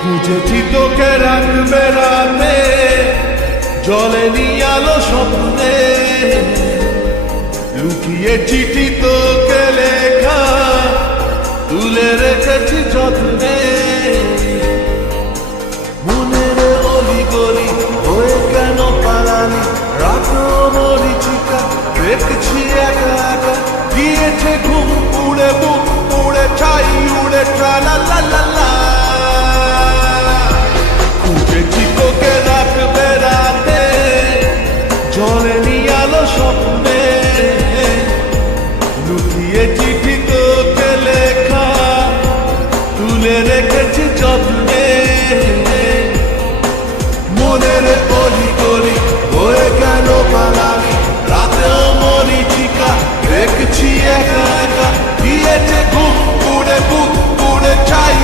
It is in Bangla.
খুঁজেছি তোকে রাত বেড়াতে, জলেনি আলো স্বপ্নে, লুকিয়ে চিঠি তোকে লেখা তুলে রেখেছি যত্নে। মনের অলি গলি হয়ে কেন পালালি, রাত মরিচিকা দেখছি একা একা, গিয়েছে ঘুম উড়ে বুক উড়ে ছাই উড়ে ট্রালা লা লা লা। খুঁজেছি তোকে রাত বেড়াতে, জলেনি আলো স্বপ্নে, লুকিয়ে চিঠি তোকে লেখা তুলে রেখেছি যত্নে। মনের অলি গলি হয়ে কেন পালালি, রাতেও মরিচিকা দেখছি একা একা, গিয়েছে ঘুম উড়ে বুক উড়ে ছাই।